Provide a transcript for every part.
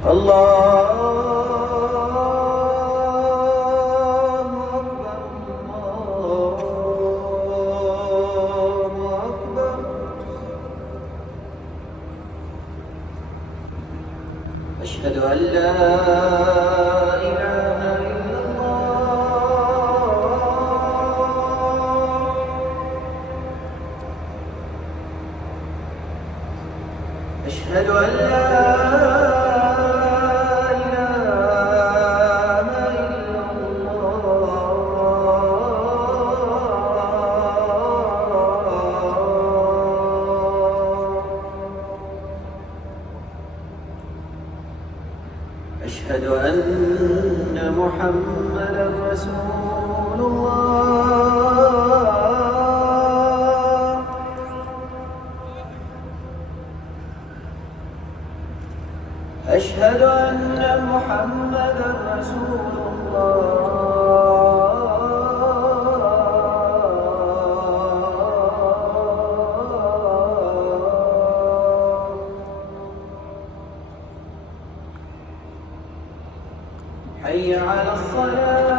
الله أكبر. الله أكبر. أشهد أن لا إله إلا الله. أشهد أن لا أشهد أن محمدًا رسول الله. أشهد أن محمدًا رسول الله. حي على الصلاة.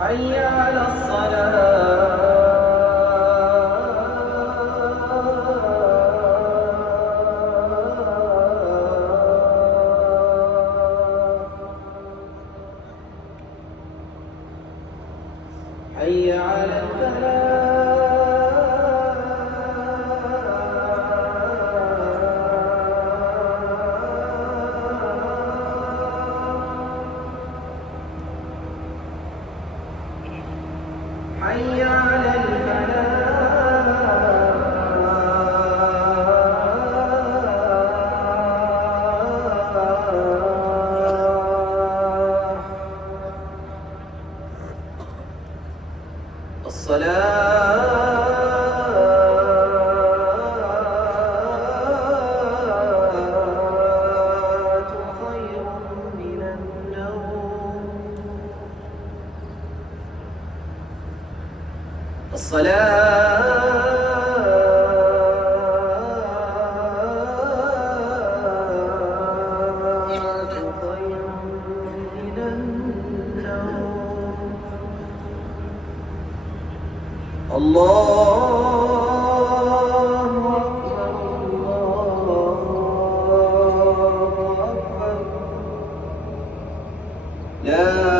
حي على الصلاة. حي على الفلاح. حي على الصلاة خير من النوم. الصلاة خير من النوم. الله أكبر. الله أكبر. لا